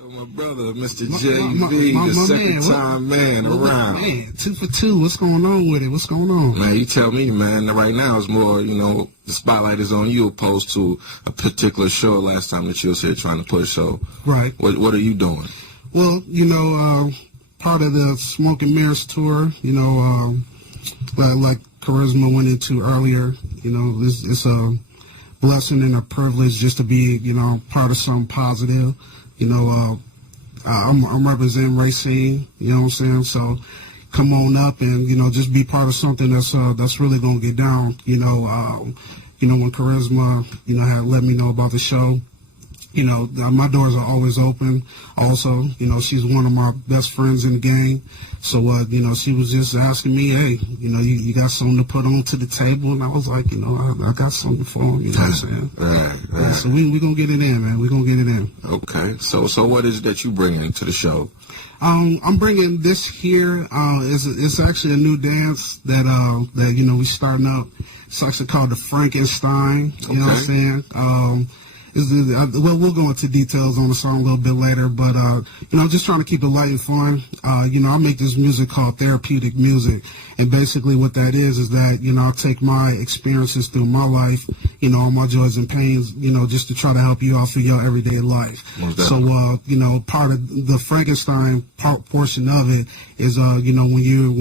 So my brother, Mr. Jevi, the second time man around. Man, 2 for 2. What's going on with it? What's going on? Man, you tell me, man. Right now it's more, the spotlight is on you opposed to a particular show last time that you was here trying to put a show. Right. What are you doing? Well, part of the Smoke and Mirrors tour, like Charisma went into earlier, it's a blessing and a privilege just to be, part of something positive. I'm representing racing, you know what I'm saying? So come on up and, just be part of something that's really going to get down. When Charisma, had let me know about the show, my doors are always open. Also, she's one of my best friends in the game. So, she was just asking me, hey, you got something to put on to the table? And I was like, I got something for him, you know what I'm saying? Right. Yeah, so we going to get it in, man. We're going to get it in. Okay. So what is it that you bring into the show? I'm bringing this here. It's actually a new dance that we starting up. It's actually called the Frankenstein. You know what I'm saying? We'll go into details on the song a little bit later, but just trying to keep it light and fun. I make this music called therapeutic music, and basically what that is that I'll take my experiences through my life, all my joys and pains, just to try to help you out through your everyday life. So part of the Frankenstein portion of it is when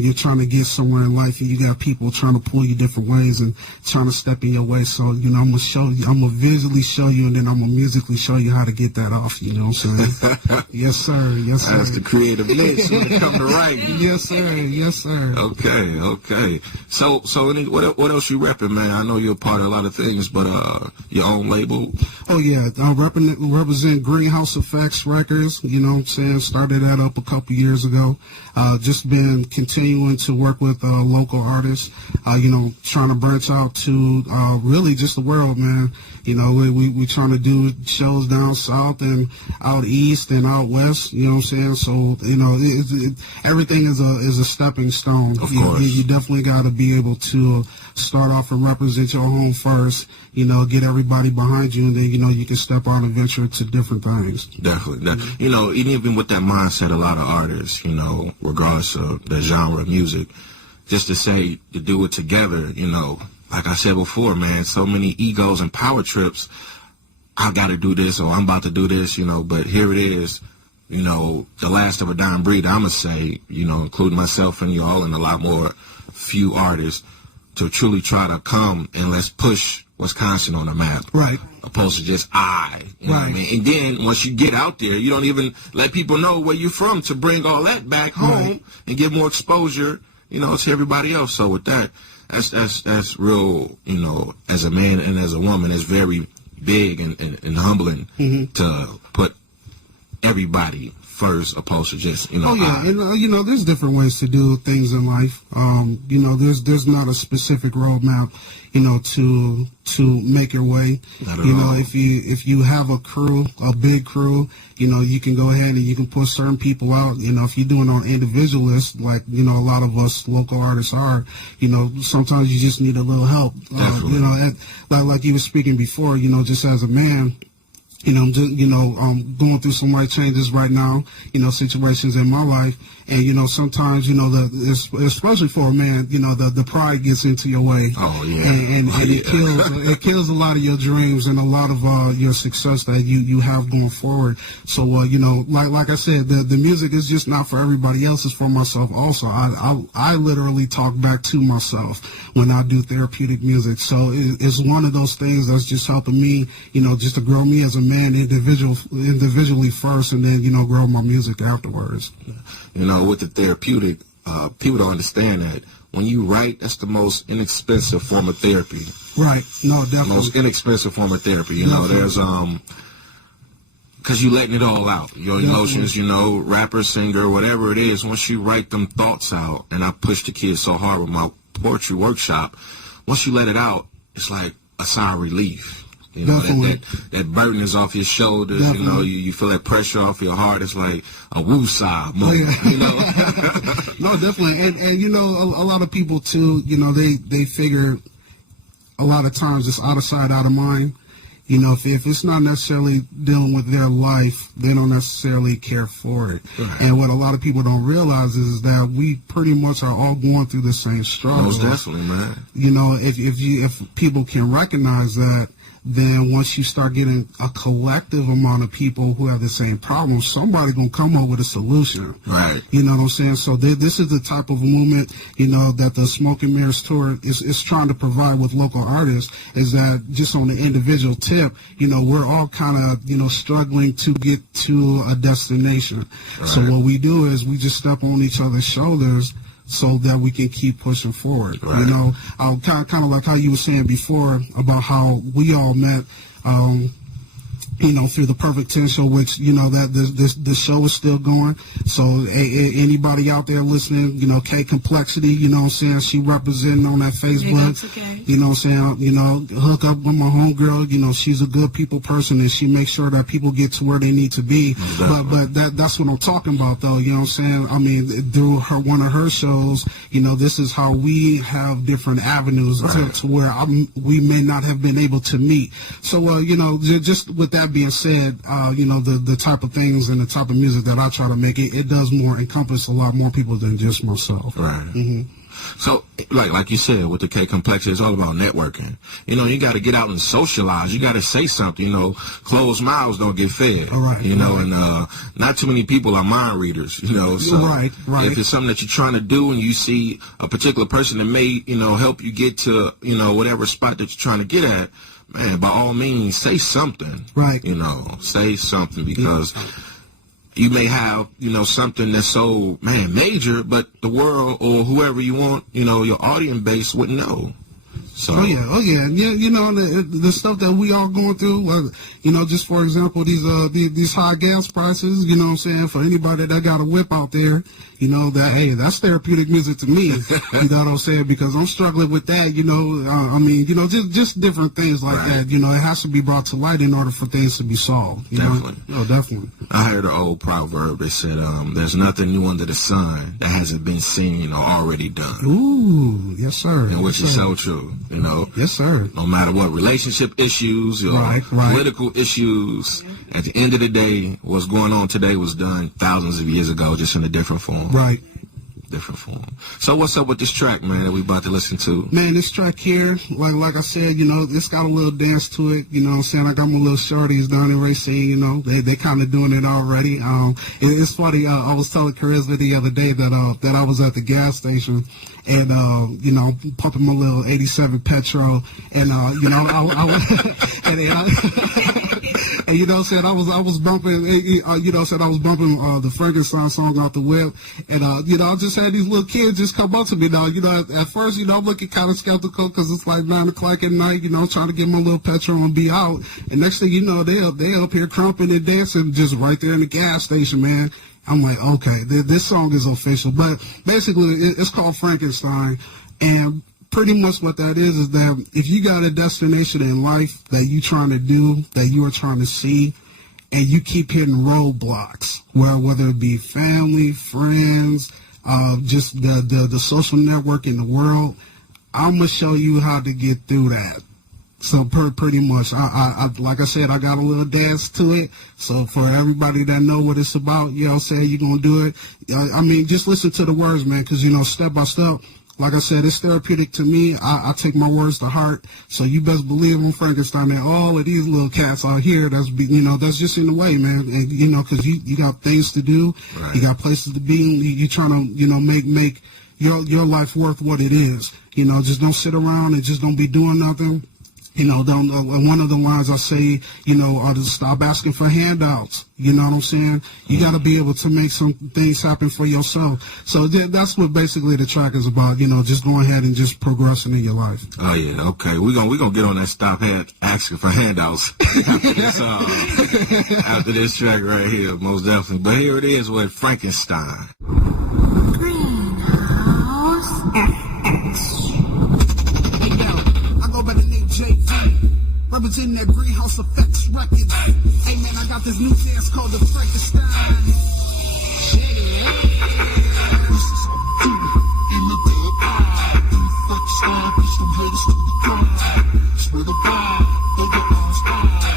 you're trying to get somewhere in life and you got people trying to pull you different ways and trying to step in your way. So I'm gonna visually show you, and then I'm gonna musically show you how to get that off. You know what I'm saying? Yes, sir. Yes, sir. That's the creative mix when it comes to writing. Yes, sir. Yes, sir. Okay. So what else you repping, man? I know you're a part of a lot of things, but your own label. Oh yeah, I represent Greenhouse Effects Records. You know what I'm saying? Started that up a couple years ago. Just been continuing to work with local artists. Trying to branch out to really just the world, man. We trying to do shows down south and out east and out west. You know what I'm saying? So everything is a stepping stone. Of course. You definitely got to be able to start off and represent your home first. Get everybody behind you, and then you can step out and venture to different things. Definitely. Even with that mindset, a lot of artists, regardless of the genre of music, just to do it together, like I said before, man, so many egos and power trips. I got to do this, or I'm about to do this, but here it is, the last of a dying breed, I'm going to say, including myself and y'all and a lot more few artists, to truly try to come and let's push Wisconsin on the map. Right. Opposed to just you know what I mean? And then once you get out there, you don't even let people know where you're from to bring all that back home and give more exposure, to everybody else. So with that, that's real, as a man and as a woman, it's very big and humbling to put everybody first opposed to just, Oh yeah, and there's different ways to do things in life. There's not a specific roadmap, to make your way. If you have a crew, a big crew, you can go ahead and you can put certain people out. If you're doing on individualists, like a lot of us local artists are, sometimes you just need a little help. Like you were speaking before, just as a man. I'm going through some life changes right now, situations in my life. And, sometimes, especially for a man, the pride gets into your way. Oh, yeah. And it kills a lot of your dreams and a lot of your success that you have going forward. So, like I said, the music is just not for everybody else. It's for myself also. I literally talk back to myself when I do therapeutic music. So it's one of those things that's just helping me, just to grow me as a man individually first, and then, grow my music afterwards. With the therapeutic, people don't understand that when you write, that's the most inexpensive form of therapy. Right. No, definitely. Most inexpensive form of therapy. There's because you letting it all out. Your emotions, rapper, singer, whatever it is. Once you write them thoughts out, and I push the kids so hard with my poetry workshop, once you let it out, it's like a sigh of relief. That burden is off your shoulders. Definitely. You feel that pressure off your heart. It's like a woo-sigh moment. No, definitely. And a lot of people too, they figure a lot of times it's out of sight, out of mind. You know, if it's not necessarily dealing with their life, they don't necessarily care for it. Right. And what a lot of people don't realize is that we pretty much are all going through the same struggle. Most definitely, man. You know, if people can recognize that, then once you start getting a collective amount of people who have the same problem, somebody gonna come up with a solution. Right. You know what I'm saying? So this is the type of movement, you know, that the Smoke and Mirrors Tour is trying to provide with local artists, is that just on the individual tip, you know, we're all kind of, you know, struggling to get to a destination. Right. So what we do is we just step on each other's shoulders so that we can keep pushing forward. Right. You know, kind of like how you were saying before about how we all met, you know, through the Perfect 10 show, which, you know, that the show is still going. So anybody out there listening, you know, K Complexity, you know what I'm saying, she representing on that Facebook. Okay. You know what I'm saying, you know, hook up with my homegirl, you know, she's a good people person and she makes sure that people get to where they need to be. But that's what I'm talking about though, you know what I'm saying? I mean, through one of her shows, you know, this is how we have different avenues to where we may not have been able to meet. So, you know, just with that being said, you know, the type of things and the type of music that I try to make, it does more encompass a lot more people than just myself. Right. Mm-hmm. So, like you said, with the K Complexity, it's all about networking. You know, you got to get out and socialize. You got to say something. You know, closed mouths don't get fed. All right. You know, and not too many people are mind readers. You know, so right. if it's something that you're trying to do and you see a particular person that may, you know, help you get to, you know, whatever spot that you're trying to get at, man, by all means, say something. Right. You know, say something because you may have, you know, something that's so, man, major, but the world or whoever you want, you know, your audience base wouldn't know. So. Oh yeah. You know, the stuff that we all going through, you know, just for example, these high gas prices, you know what I'm saying, for anybody that got a whip out there, you know, that, hey, that's therapeutic music to me, you know what I'm saying, because I'm struggling with that, you know, I mean, you know, just different things like that, you know, it has to be brought to light in order for things to be solved, you definitely. know? Oh, definitely. I heard an old proverb that said, there's nothing new under the sun that hasn't been seen or already done. Ooh, yes, sir. And which is so true, you know. Yes, sir. No matter what relationship issues or political issues, at the end of the day, what's going on today was done thousands of years ago, just in a different form. Right. Different form. So what's up with this track, man, that we about to listen to? Man, this track here, like I said, you know, it's got a little dance to it, you know what I'm saying? I got my little shorties down in Racine, you know, they kind of doing it already. It's funny, I was telling Charisma the other day that I was at the gas station and, you know, pumping my little 87 petrol and, you know, and you know what I'm saying, I was bumping, you know what I'm saying, I was bumping the Frankenstein song out the whip, and, you know, I just had these little kids just come up to me now, you know, at first, you know, I'm looking kind of skeptical because it's like 9 o'clock at night, you know, trying to get my little petrol and be out, and next thing you know, they up here crumping and dancing just right there in the gas station, man. I'm like, okay, this song is official, but basically, it's called Frankenstein, and pretty much what that is that if you got a destination in life that you trying to do, that you are trying to see, and you keep hitting roadblocks, whether it be family, friends, just the social network in the world, I'm gonna show you how to get through that. So pretty much, I like I said, I got a little dance to it. So for everybody that know what it's about, you know, say you're gonna do it. I mean, just listen to the words, man, because you know, step by step. Like I said, it's therapeutic to me. I take my words to heart. So you best believe on Frankenstein that all of these little cats out here, you know, that's just in the way, man. And, you know, because you got things to do. Right. You got places to be. You trying to, you know, make your life worth what it is. You know, just don't sit around and just don't be doing nothing. You know, one of the lines I say, you know, are to stop asking for handouts. You know what I'm saying? You got to be able to make some things happen for yourself. So that's what basically the track is about. You know, just going ahead and just progressing in your life. Oh yeah, okay. We're gonna get on that stop asking for handouts after this track right here, most definitely. But here it is with Frankenstein. Greenhouse FX. By the name Jevi, representing that Greenhouse Effects Records. Hey man, I got this new dance called the Frankenstein. In the dead eye, Frankenstein, push them haters to the ground. Spread the bar, throw your arms high.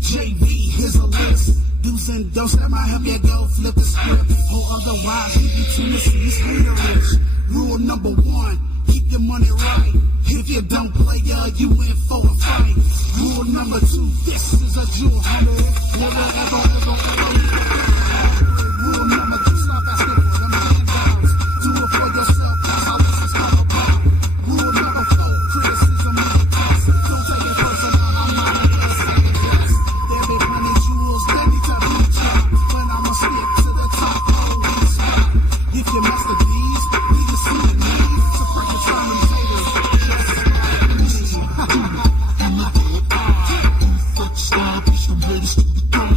Jevi, here's a list. Do's and don'ts that might help you go flip the script. Or otherwise, you be too misleading, haterish. Rule number 1, keep your money right. If you don't play, you in for a fight. Rule number 2, this is a jewel, homie. Never ever, ever, ever. Rule number 3, stop asking for them handouts. Do it for yourself, that's how this is all about. Rule number 4, criticism of the past. Don't take it personal, I'm not in the second class. There be plenty jewels that need to be dropped, but I'ma stick to the top, always spot. If you master these, you can see the need to Frankenstein them haters. Just like me. In the dead eye, Frankenstein, push them haters to the ground.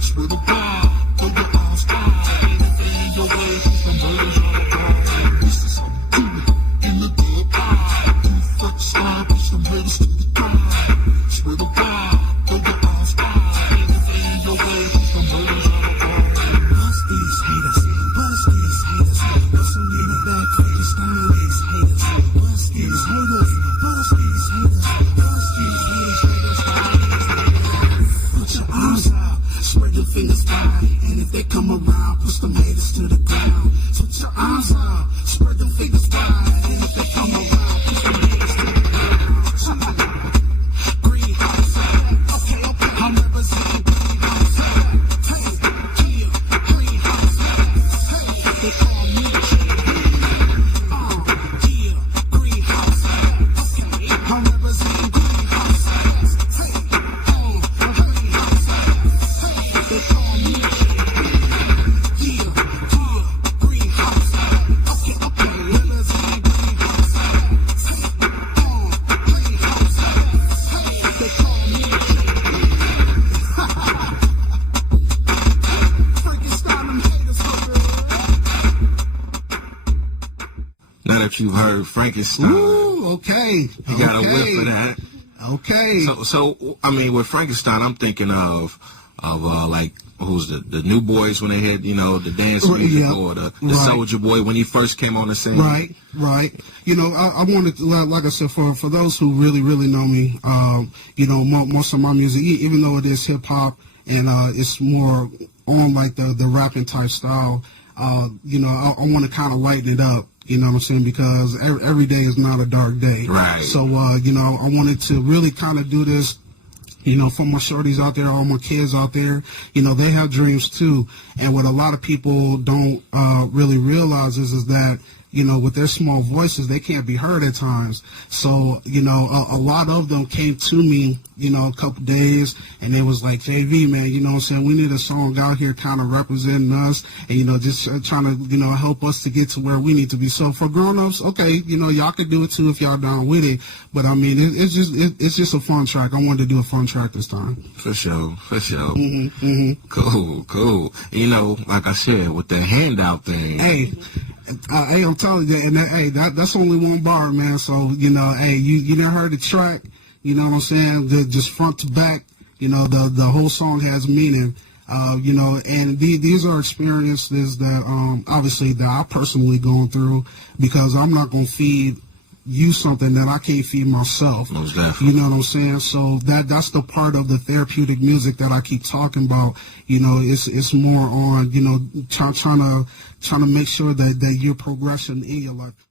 Spread the bar, throw your arms high. Anything in your way, push them haters all around. This is how we do it. In the dead eye, Frankenstein, push them haters to the ground. Spread the bar, throw your arms high. Anything in your way, push them haters all around. Bust these haters, bust these haters. Put some in the back, Frankenstein, these haters. Bust these haters, bust these haters. Bust these haters, put your arms out, spread your fingers wide. And if they come around, push them haters to the ground. Put your arms out, spread them fingers wide. And if they come around, push them haters to the ground. Greenhouse, okay, I'm representing greenhouse. Hey, yeah, greenhouse. Hey, they call me yeah, greenhouse. Okay, I'm representing greenhouse. Hey, greenhouse. Hey, they call me yeah, greenhouse. Okay, representing greenhouse. Greenhouse. Hey, they call me Frankenstein, them haters for real. Now that you've heard Frankenstein, Ooh, okay. you got a whiff of that. Okay. So I mean, with Frankenstein, I'm thinking of like who's the New Boys when they had, you know, the dance music, Yeah. or the Right. Soldier Boy when he first came on the scene. Right. You know, I wanted to, like I said, for those who really know me, you know, most of my music, even though it is hip hop and it's more on like the rapping type style, you know, I want to kind of lighten it up. You know what I'm saying? Because every day is not a dark day. Right. So, you know, I wanted to really kind of do this, you know, for my shorties out there, all my kids out there. You know, they have dreams too. And what a lot of people don't really realize is that, you know, with their small voices, they can't be heard at times. So, you know, a lot of them came to me, you know, a couple days, and they was like, JV, man, you know what I'm saying, we need a song out here kind of representing us, and, you know, just trying to, you know, help us to get to where we need to be. So for grown-ups, okay, you know, y'all can do it too if y'all down with it. But, I mean, it's just a fun track. I wanted to do a fun track this time. For sure. Cool. You know, like I said, with the handout thing. Hey, I'm telling you, and that's only one bar, man. So, you know, hey, you never heard the track, you know what I'm saying? Just front to back, you know, the whole song has meaning, you know, and these are experiences that, obviously, that I personally going through, because I'm not going to feed you something that I can't feed myself. Most definitely. You know what I'm saying? So that's the part of the therapeutic music that I keep talking about. You know, it's more on, you know, trying to make sure that you're progressing in your life.